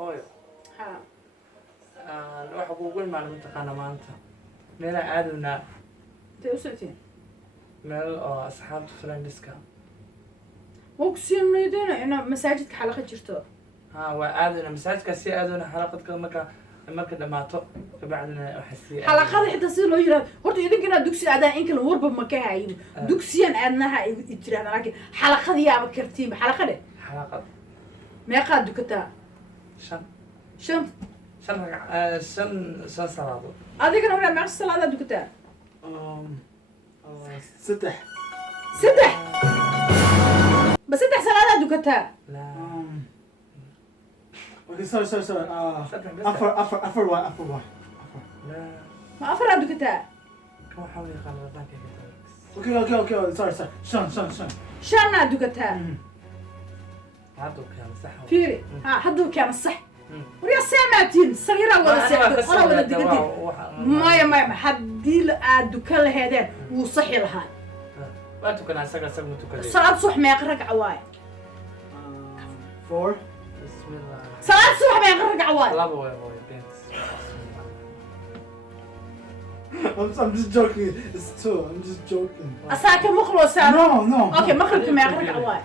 هوي ها waxa kugu imaan mataqaana maanta meela aaduna intay u socotiin meel oo asxaabta friendiska waa ku sii naydina ina masaajidka xalaqa jirto ha waa aaduna masaajidka si aaduna xalaqadka marka dhamaato kabacdina waxa si xalaqada xitaa si loo yiraahdo horta idinkana dugsi aadaan in kala warba ma ka hayo dugsiyan aadnaha ay tiraahdaan laakiin xalaqada yaaba kartiin xalaqade xalaqad meeqa dukataa shan salaado adigana wala meeqa salaada dukataa ستة saddex bas saddex salaada dukataa la اوكي سوري افر واحد la ma afar dukataa كم حاول يقال ذاك اوكي سوري شان shanna dukataa عادو كان صح fiiri ha hadduu keeno sax wariya seemaatiin sagiira wada seexdo qola wada digadii maya haddii aad dukan laheedeen wuu saxi lahaa وقتو كان اسغا متكلم salaad subax meeqa ragca waaye 4 بسم الله salaad subax meeqa ragca waaye لا بو بنت I'm just joking. It's 2. I'm just joking. asaaka maqloosaa No. okay maqribka meeqa ragca waaye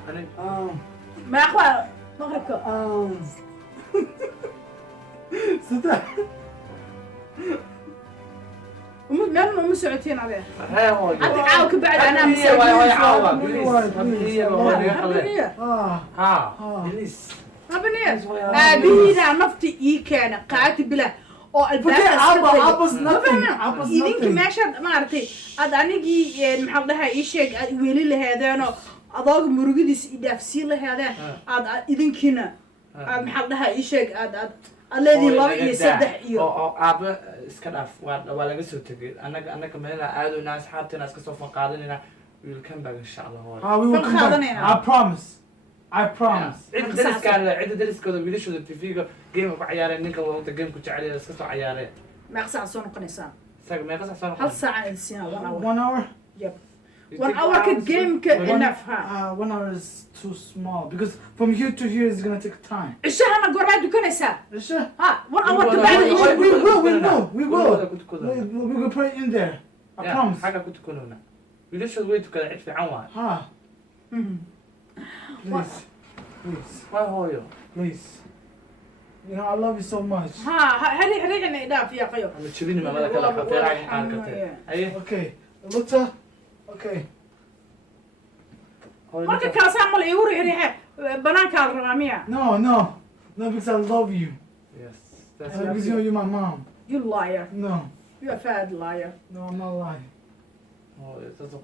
meeqa waa maqribka ستة meel ma uma socotiin adee هاي هو hadda caawa ka bacdi anaa بليز habaniya aabihiina nafti ii keena qaati bilah oo albaabka idinki meeshaad maaragtay aad anigii maxaa dhahaa ii sheeg aad weli laheedeenoo adooga murugidiisa i dhaafsiin laheedeen aad idinkiina aad maxaa dhahaa ii sheeg aad leediin 2 iyo 3 iyo oo aaba iska dhaaf waa laga soo tagay anaga meelaha aaduna asxaabteena iska soo faqaadanina we will come back insha Allah we will come back. I promise. عيد درسكooda wiilashooda TV-ga game ku ciyaareen ninka wada game ku jecel yahay iska soo ciyaareen meeqa saac soo noqonaysaan isaga meeqa sax soo hal noqon saac aan siinaa 1 hour 1 hour. yep 1 hour ka game-ka enough ha 1 hour is too small because from here to here is gonna take time. cishahana goormaa dukanaysaa Sure. ha 1 hour ka bacdi We will. We will put it in there. I promise. حاجه كنت كلنا wiilashooda way tukada cid fiican waa Ha. Please. waa hooyo Please. You know I love you so much. ha hariixna idhaaf yaa qayo ama jibini mamada kala xafeeraa aan kartay ay Okay. Lutza. Okay. marka kala saamal igu riixriixe banaanka la rabaa miya No, because I love you. yes Because you're my mom. you liar No, you a fat liar I'm not lying.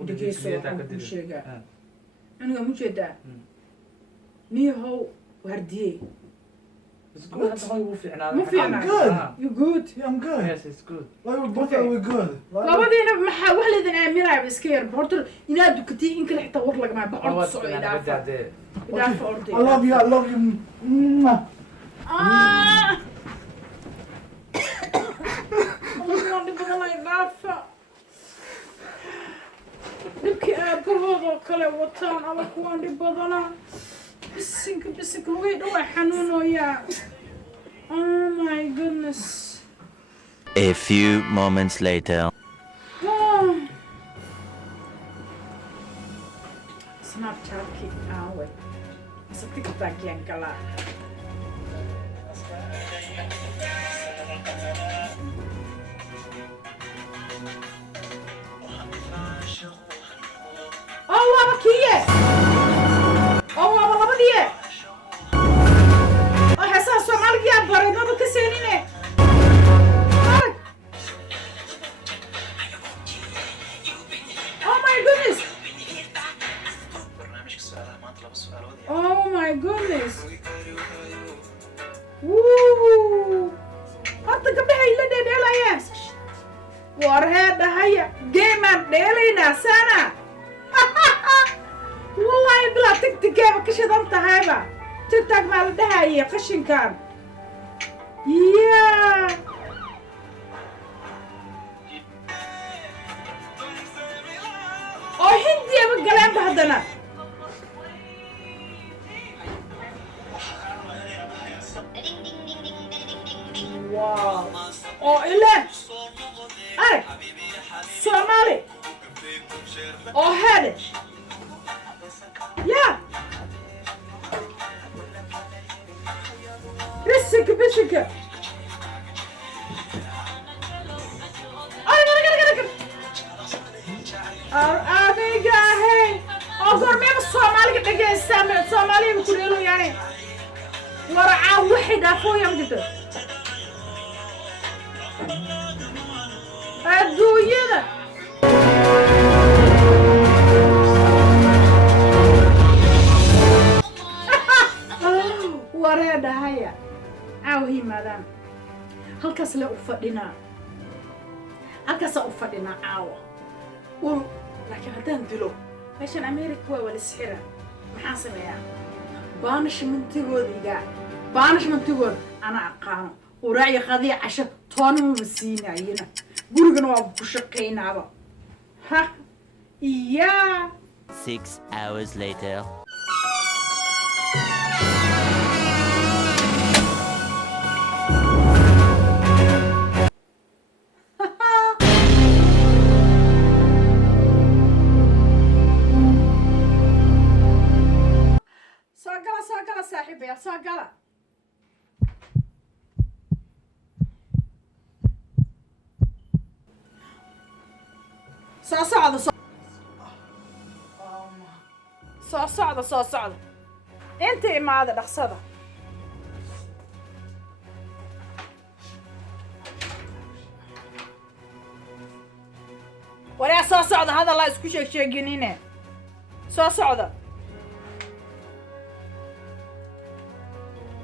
dhegeyso waxaan kuu sheegaa aniga ma jeedaa niyahow wardiyey ما fiicna you good Yeah, I'm good. yes it's good Like we're both Okay. we're good. labadiina maxaa wax leedan aaminaayba iska yar horta inaad dukatay in kale xitaa war lagama boqorta soo idhaafa orday I love you. Mwah. dhibkii aabbahoodoo kale wataan ama kuwaan dhib badanaa bisinka lugay dhawaa xanuunoyaa oh my goodness A few moments later. snapchatkii aawe mise tiktokyaan galaa oo waaba kiye oo waaba labadiye oo heesaha soomaaligiyaa baray maba ka seenine arag oh my goodness oh my goodness wuu horta gabdhahay la dheedheelayaan war hee dhahaya geemaan dheelaynaa sana wallahi bilaa tigtigeeba ka shidan tahayba tigtag maa la dhahaye qashinkan yaa oo hindiyaba galeenba haddana oo ileen arag Soomaali oo hade ya bisika amiga hey oo gormeema Soomaaliga dhageystaan Soomaaliga ku dheelo yani warca wixii dhaafo yam jirto adduunyada waree dhahaya caawi maadaan halkaas la u fadhinaa caawa laakiin haddaan dilo meeshan America waa wala sixira maxaan sameeyaa baanishmantigooda ana aqaano uraaci qadiya casho toonama ma siinayina gurigana waa ku shaqaynaaba ha iyaa 6 hours later. soo gala saaxiibaya soo gala soo socda inta imaada dhaqsada waraa soo socda hadalla isku sheeginine soo socda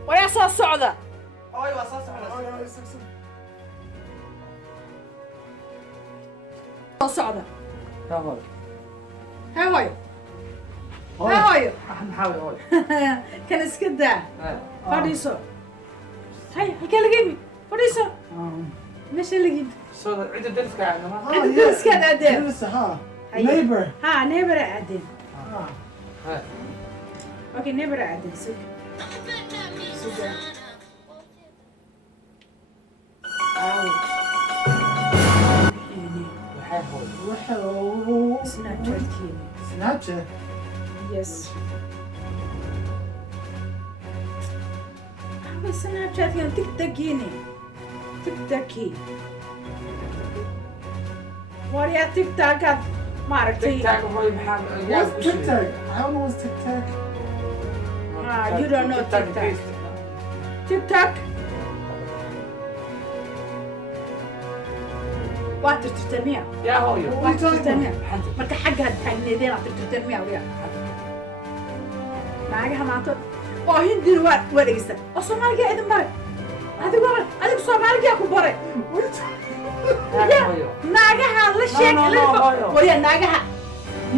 waraa soo socda Oy waa soo socda soo socda Bravo hee hooyo maxaa way kan iska daa fadhiiso hay halkee laga yimid fadhiiso meesha laga yimid soo cid dariska ah dariska aadeen Neighbor. ha neighbor aadeen ha okay neighbor aadeen so Snapchat. Yes. How is Snapchat going to TikTok? What are you TikTok at? Mark, TikTok hoy maxaa What's TikTok? I don't know what's TikTok. You don't know TikTok. TikTok? What is TikTok? yaa hooyo What are you talking about? marka xagga taagneedeen aad tirtirteen miyaa naagaha maanta oo hindina waa dhegeysta oo Soomaaliga idin baray adigu Soomaaliga ku baray naagaha la sheeg wariya naagaha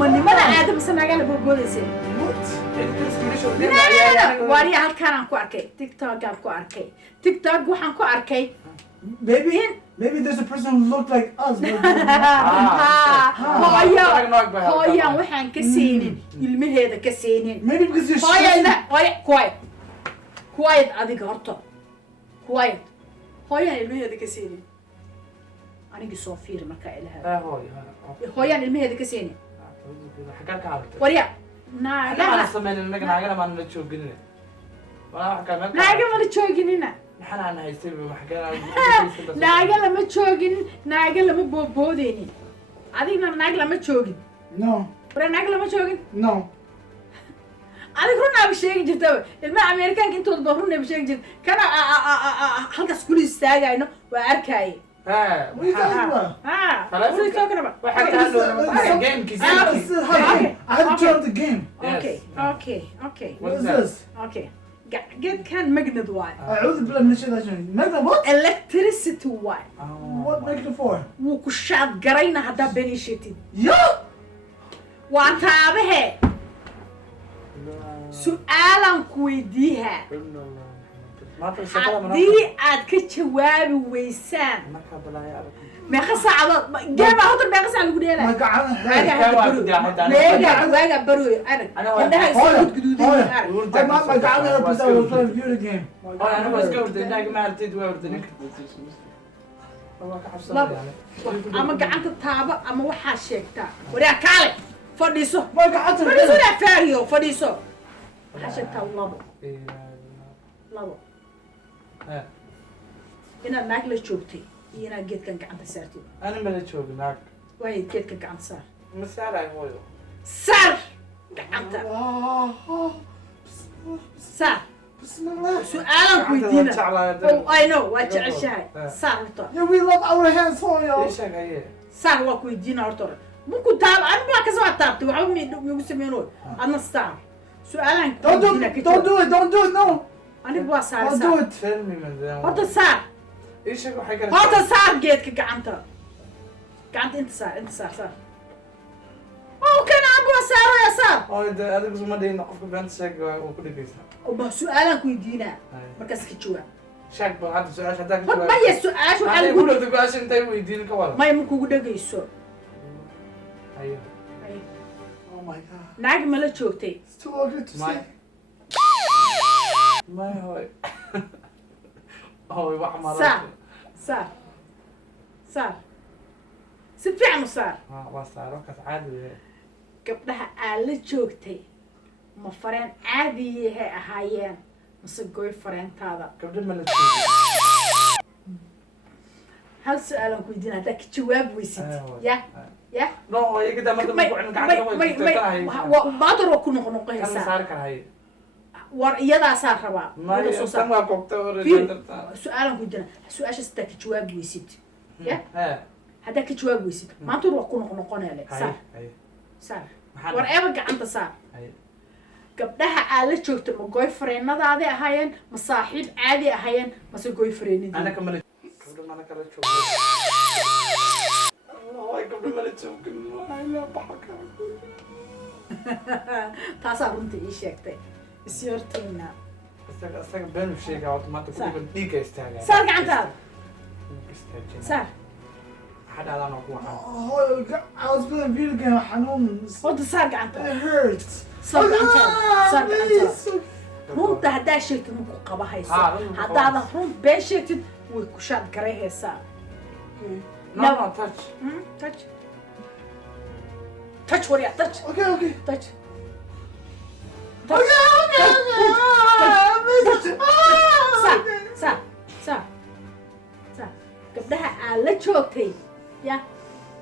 ma nimada aadam sanaagaha la boodboodaysa wariya halkaan aan ku arkay TikTok aan ku arkay TikTok waxaan ku arkay Maybe there's a person who looked like us. hooyan waxaan ka siinin ilmaheeda ka siinin Maybe because you're quiet adiga horta quiet hooyan ilmaheeda ka siinin anigi soo fiir marka ilaha hooyan ilmaheeda ka siinin xagaa ka hadlay wariya naagaha sameeyay naagana ma la joogin wala wax ka naaga ma la jooginina maxaan haystay naaga lama joogin naaga lama boodboodeynin adigna naag lama joogin No. wara naag lama joogin No. adig runaa sheegi jirta ilmaha Amerikaanka intooda ba runaa sheegi jirta kana halkaas kuli istaagayno waa arkaaye What are you talking about? what are you talking about? waxa ka hadlay game I have to turn on the game. Okay. What is this? Okay. Get can magnet why? أعوذ بالله من الشيطان الرجيم. Magna what? Electricity why? What magna for? Wuu ku shaad garayna haddaa benishatid. Yeah. Waa taabahe. Su'aalan ku weydiiha. Haddii aad ka jawaabi weysaan. meeqa saacadood geema hadda meeqa saac lagu dheelay waaga baroy arag indhaha isoo guduudan ana waa iska horday indhaha ma artid waa horday waa ka cabsan labo yani ama gacanta taaba ama waxaa sheegtaa waraa kaale fadhiiso ما قعدت fadhiiso daa faariyo fadhiiso waxaa sheegtaa labo labo ha inaad naag la joogtay iyo inaad geedkan gacanta saartid ana mala joogi naag waayo geedka gacanta saar masaalay hooyo saar gacanta saar بسم الله. su-aalan ku weydiina jeclaa oh I know waa jeceshahay saar horta Yeah, we love our hands for you. isha gaye saar waa ku weydiina horta muku taab an baa ka soo taabtay waxba miigu sameeyno adna saar su-aalan ku Don't do weydiina it. Don't do it. Don't do it. No. anigu waa saar Don't do saar it. filmi man horta saar isha waxay kala horta saar geedka gacanta gacanta inta saar saar oo kana abu saar ya saar oo adigu suma deyn qofka baan sheeg oo ku dhigaysa oo su-aalan ku weydiina markaas ka jawaab sheeg bal hadda su'aal hadaa ka ma jawaab ya su-aasha waxaa waxay lagu ku dhigtay baashin intay weydiin ka wala may ma kugu dhagayso ayo Oh my God. naag ma la joogtay It's too ugly to My- see. ما هو هو يبقى حمار saar saar saar si fiican u saar ها وصار كاس عادي gabdhaha aad la joogtay ma fareen caadiyahay ahaayeen mase goy fareentaada قبل ما hal su-aalan ku weydiina haddaa ka jawaab weysid ya ya نو هي كده ما may تبغى may may baadar waa ku noqnoqohaysaa صار هاي war iyadaasaa rabaa ما wada soo saar. يسمى كوكتور su-aalan ku weydiina su-aashaas haddaa ka jawaab weysid ya ها haddaa ka jawaab weysid maanta waa ku noqnoqonele saar هاي saar محل. war eeba gacanta saar هاي gabdhaha aad la joogta ma goy fareenadaaday ahaayeen ma saaxiib caadi ahaayeen mase goy fareenadii انا كمان قبل ما انا كلا تشوف والله قبل ما تشوف انا بحكي taasaa runta ii sheegtay isi hortayna استنى بين شيء قاعد ما تقول ديك استاجا saar gacantaada saar حد على نقوة Oh, I was playing video game. حنون. horta saar It gacantaada hurts. saar gacantaada saar gacantaada Please. runta haddaa sheegtid maku qaba hayso Ah, runta ma haddaadan run been sheegtid way ku shaad garayhaysaa نو نو تاتش touch touch warya touch Okay, okay. touch Okay, okay, okay. saar saar saar saar gabdhaha aad la joogtay ya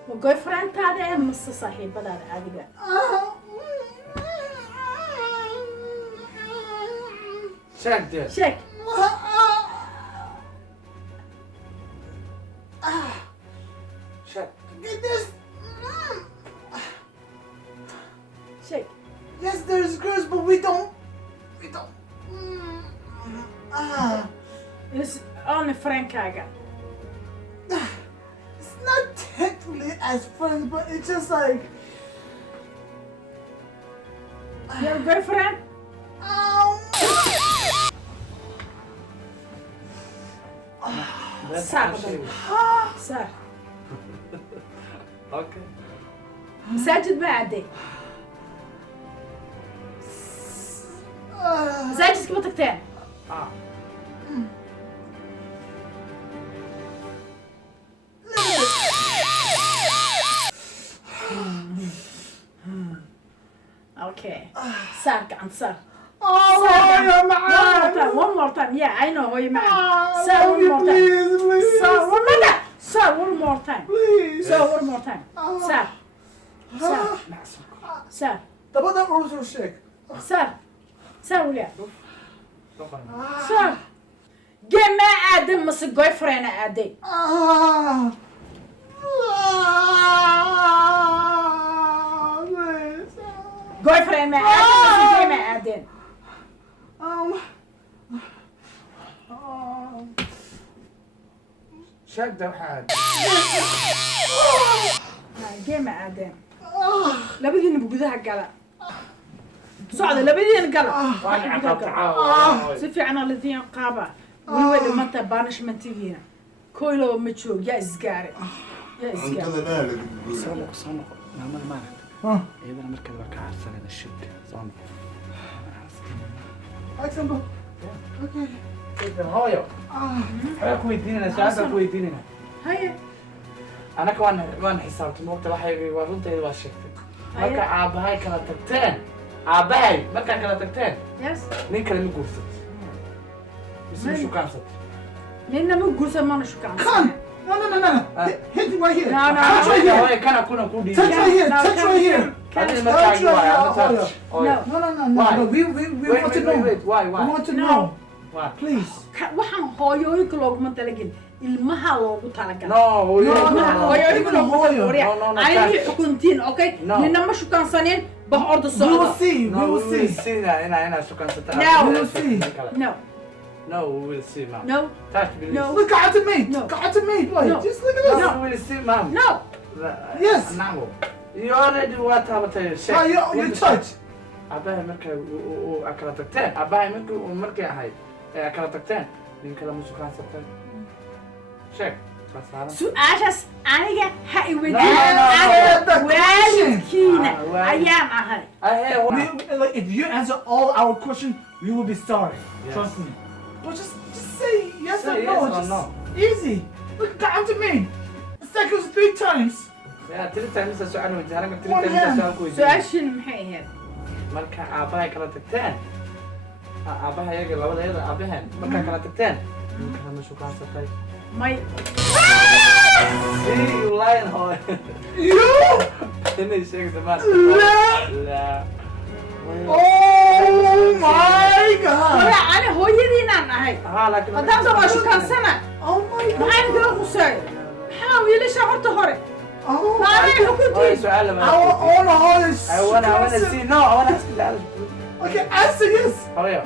ma goy faraantaada ee mase saaxiibadaada adiga شاك ده sheeg شاك Get this. sheeg Yes, there's girls, but we don't. We don't. is only frankaaga It's not technically as friends, but it's just like. your girlfriend saar saar اوكي masaajid ma aaday masaajidka ma tagteen اه okay saar gacan saar Oh, Saga. you're mad. one more time yeah I know hooyo macaan Ah, saar one more time please, please. saar one more time saar one more time Please. saar one more time saar saar saar dabada urus u sheeg. saar saar weliya طبعا saar gee ma aaday mase boyfriend aaday Ah. Please. boyfriend ma aaday mase gee ma aadeen شاك ده وحاد gee ma aadeen labadiinaba gudaha gala socda labadiina gala وانا عقبت عاوز si fiican oo ladiin qaaba weli way dhimanta banishmentigiina koyloba ma joog yaa isgaare yaa isgaare cuntada baa lagu guuray soo noqo maamada maaragta Huh? iyadana markeeda waa ka harsanayna shid soo noqo Example. Okay. hooyo waxbaa ku weydiinayna su-aal baa ku weydiinayna هيا أنا كمان حسابت موقت waxay warunteeda waa sheegtay marka aabahay kala tagteen aabahay marka kala tagteen يس nin kale ma guursat mise shu kaansat لأن مو جوز ما نشوف كان Come! No, no, no, no, no. Hit it right here. No, no. Touch right here. way kana kuna ku dhiibay Touch right here. Touch right here. hadii Touch marka right ay waa here. touch No. No, no, no, Why? no. We want to know. wait why We want to No. know. why Please. waxaan hooyooyinka looguma talagin ilmaha loogu talagalay no hooyooyinka loogu hooyo. ayay xukuntiin okay No. nina ma shukaansaneen bah orda We will socda see. no We will see. ina shu kaansata No. We will see. no no we will see ma'am no touch please No. Look at the mate. No. Look at the mate. Boy, No. just look at this. no we will see ma'am no Yes. now you already what happened to Ah, you touch. abahay markay uu kala tagteen abahay markay ahayd ay kala tagteen nin kale ma shu kaansatay sheeg fasaaran su-aashaas aniga ha No, no, no, waalidkiina no. ayaan ahay I hear what Like, if you answer all our questions, we will be sorry. Yes. Trust me. But just say yes Say or yes no. or Just no. easy. Look, come to me. Seconds 3 times. yeah three times su'aal weydiin three One times hand. su'aal ku weydiin su-aashiina maxay ahayd marka aabahay kala tagteen aabahay iyaga labadayada aabahan marka kala tagteen nin kale ma shu kaansatay may see you lying hoy You? inay sheegaysa ma La. la Oh my God. wala ani hooyadiinaan ahay ha laakiin haddaanta waa shukaansana Oh my God. maxaan kala qusay maxaa wiilasha horta hore Oh maanay my God. hoy xukuntiin su'aal lama Our own horse. I wanna see no I wanna ask that Okay, answer yes. hoyo Yeah,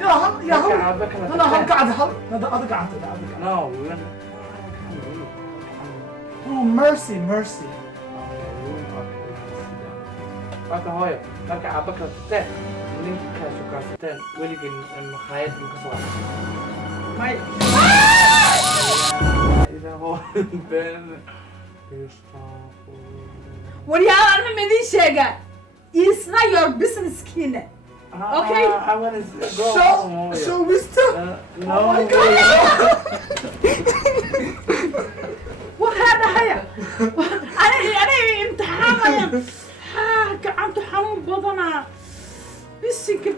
yeah. marka aabe kala No, no, tagteen هم قاعد هم. No, the other guy. The other guy. no we want Oh, mercy, mercy. marka hooyo marka aabba kala tagteen ninka shukaasateen weligeen makhaayad uu ka soo may waryaal anma idiin sheegaa it's not your business kiina Okay. I want to go So, home. so we still. No. Oh my God. waxaa dhahaya anay imtixaamaya gacanta xanuun badanaa bisinka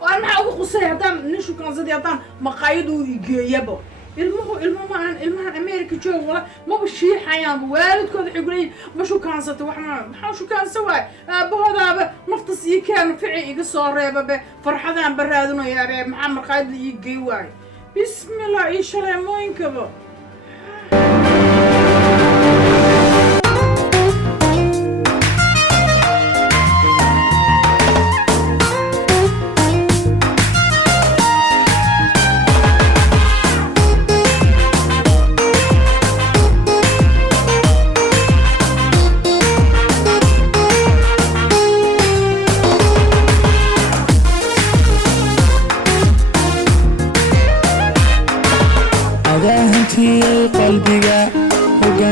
oo aan maxaa ugu qusay haddaan nin shukaansadii haddaan maqaayadu igeeyaba ilmahan america joog wala maba shiixayaanba waalidkooda waxay kuleeyihin ma shukaansata maxaa shukaansa waay aabahoodaaba naftas ii keeno fici iga soo reebabe farxadaan baraadinayabe maxaa maqaayada ii gey waay bismillah ii shaleemooyinkaba